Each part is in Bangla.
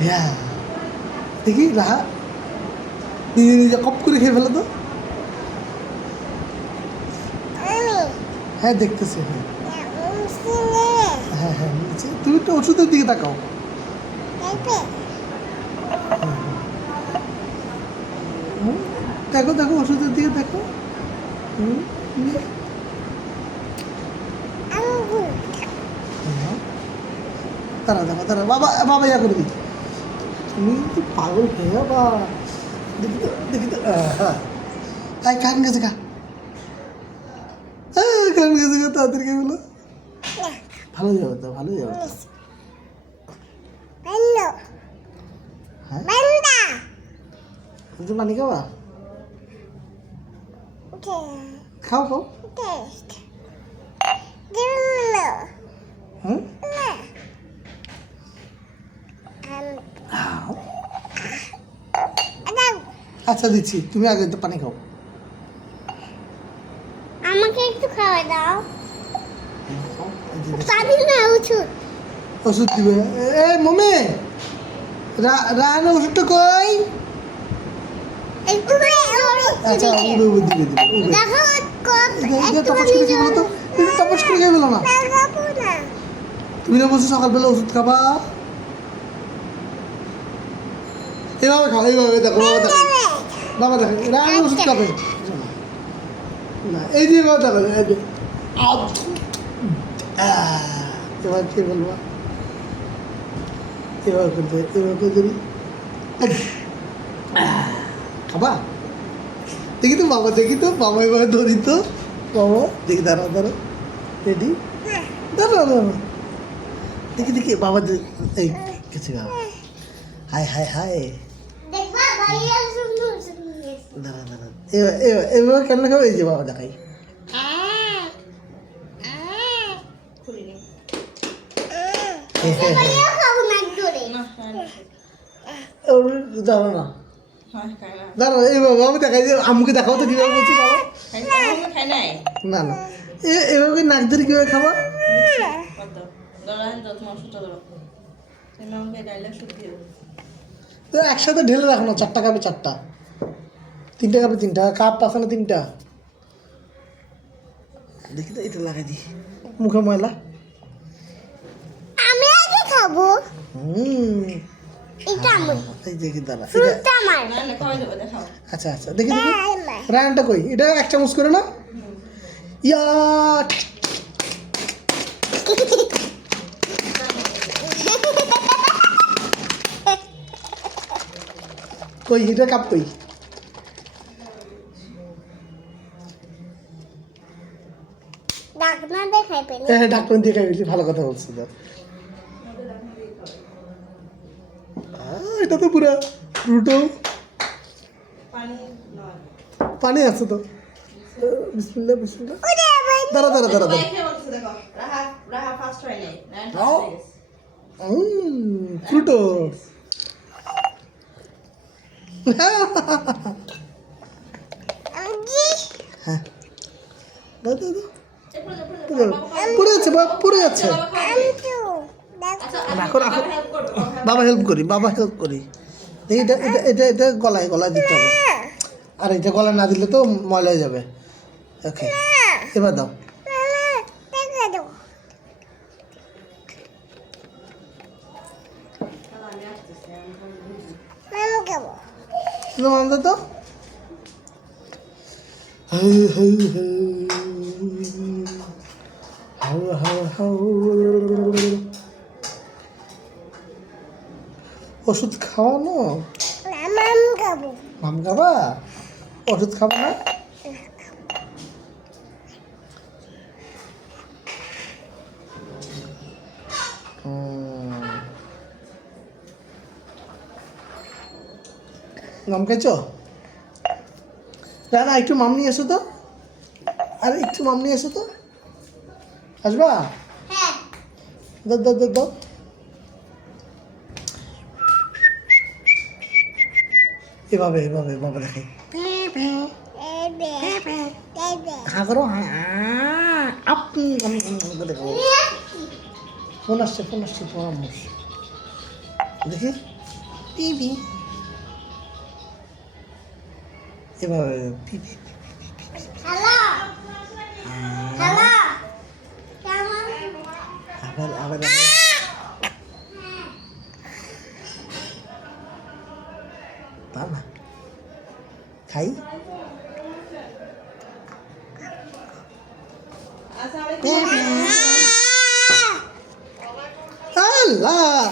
হ্যাঁ দেখি রাহা নিজে নিজে কপ করে খেয়ে ফেলো তো হ্যাঁ দেখতেছি হ্যাঁ হ্যাঁ তুমি একটু ওষুধের দিকে তাকাও। দেখো দেখো ওষুধের দিকে দেখো। দাঁড়া দাঁড়া দাঁড়া বাবা বাবা ইয়া করে করবি তুমি তো পাগল হয়ে বাবা দেখি তো দেখি তো হ্যাঁ। তাই কান গেছে কা হ্যাঁ কান গেছে কা তাড়াতাড়ি কে বলো। ভালো যাবে তো ভালো যাবে তো। হ্যাঁ? পানি খাওয়া খাও খাও। হুম। আচ্ছা দিচ্ছি। তুমি আগে তো পানি খাও। আমাকে একটু খাওয়া দাও। না ওষুধ। ওষুধ দিবে। এ মমে! রান ওষুধটা কই? একটু আচ্ছা দিবে। দিবে করে তো। করে না। তুমি না বলছো সকালবেলা ওষুধ খাবা। এভাবে খাও এইভাবে দেখো বাবা দেখো। বাবা দেখো রান ওষুধ খাবে না এই যে বাবা দেখো এই যে। এবার কে বলব? এবার করতে করে দিবি। খাবা? দেখি তো বাবা দেখি তো বাবা এবার ধরি তো। বাবা দেখি দাঁড়া দাঁড়া রেডি দাঁড়া দাঁড়া দেখি দেখি বাবা এই কিছু হাই হাই হাই এবার কেমন খাবে এই যে বাবা দেখাই দাঁড়া না। দাঁড়া আমি দেখাই যে দেখাও তো কীভাবে বলছি বাবা না না এভাবে নাক ধরে। কীভাবে খাবা তোমার সুতো ধরো তো একসাথে ঢেলে রাখো না চারটা কাপে চারটা। তিনটা কাপে তিনটা কাপ আছে না তিনটা? দেখি তো এটা লাগাই দি মুখে ময়লা? আমি আগে খাব। হুম। এটা আমার এই দেখি দাঁড়া। এটা আমার। না না খাওয়াই দেবো দেখাও আচ্ছা আচ্ছা। দেখি দেখি। আমার। রায়নটা কই? এটা এক চামচ করে না ইয়া কই এটা কাপ কই? ডাকনা দেখাই পেলে। হ্যাঁ ডাক্তার দিয়ে খাই বলছি ভালো কথা বলছি তো। এটা তো পুরো ফ্রুটো পানি আছে তো। বিসমিল্লাহ বিসমিল্লাহ। ওরে ভাই। দাঁড়া দাঁড়া দাঁড়া দাঁড়া। খেয়ে বলছো দেখো রাহা রাহা ফার্স্ট হয় নাই রায়ন দাও। ফার্স্ট হয়ে গেছে ফ্রুটো জি হ্যাঁ পড়ে যাচ্ছে বাবা পড়ে যাচ্ছে আচ্ছা বাবা হেল্প করি বাবা হেল্প করি এটা এটা এটা এটা গলায় গলায় দিতে হবে আর এটা গলায় না দিলে তো ময়লা হয়ে যাবে ওকে এবার দাও দাও আমি খাব তুমি মাম দাও তো। ওষুধ খাওয়ানো? মাম খাবা? ওষুধ খাবা না? নাম খাইছ না না একটু মাম নিয়ে এসো তো। আরে একটু মাম নিয়ে এসো তো। আসবা? হ্যাঁ। দাও এভাবে এভাবে এবে এবে হ্যাঁ করো হ্যাঁ আমি দেখাবো ফোন আসছে ফোন আসছে তোমার দেখি। পিপি কেমন? আবার আবার না খাই? আল্লাহ!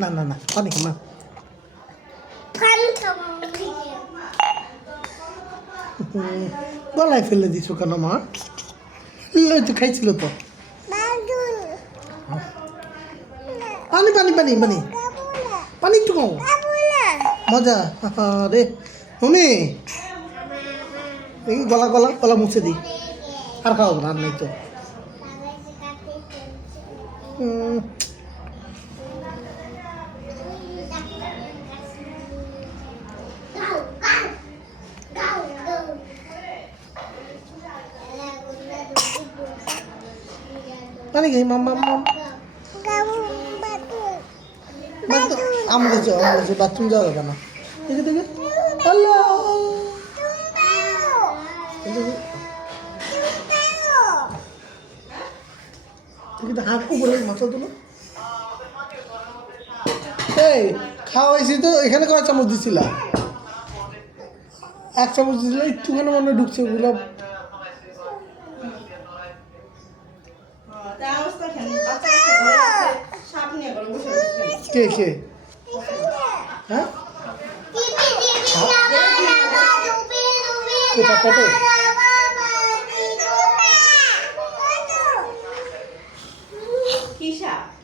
না না না অনেক মা ফান খাব গলায় ফেলে দিছো কেন মা? তো খাইছিল তো। পানি পানি পানি পানি। পানি একটু কাবুলা মজা। রে। শুনি এই গলা গলা গলা মুছে দি। আর খাওয়াবো না নেই তো। হুম, খাই মাম মাম মাম আমার কাছে আমার কাছে বাথরুম যাওয়া যাবে না দেখে দেখে। আল্লাহ দেখে তো হাঁকু বলে মাথা তুলো। এই, খাওয়াইছি তো, এখানে কয় চামচ দিছিলা? এক চামচ দিছিল, একটুখানি মনে ঢুকছে পুরো তা অবস্থা কেন বাচ্চা কাচ্চা ঘরে আছে, সাপ নিয়ে ঘরে বসে বসে কে কে? হ্যাঁ? কোথা কি সাপ?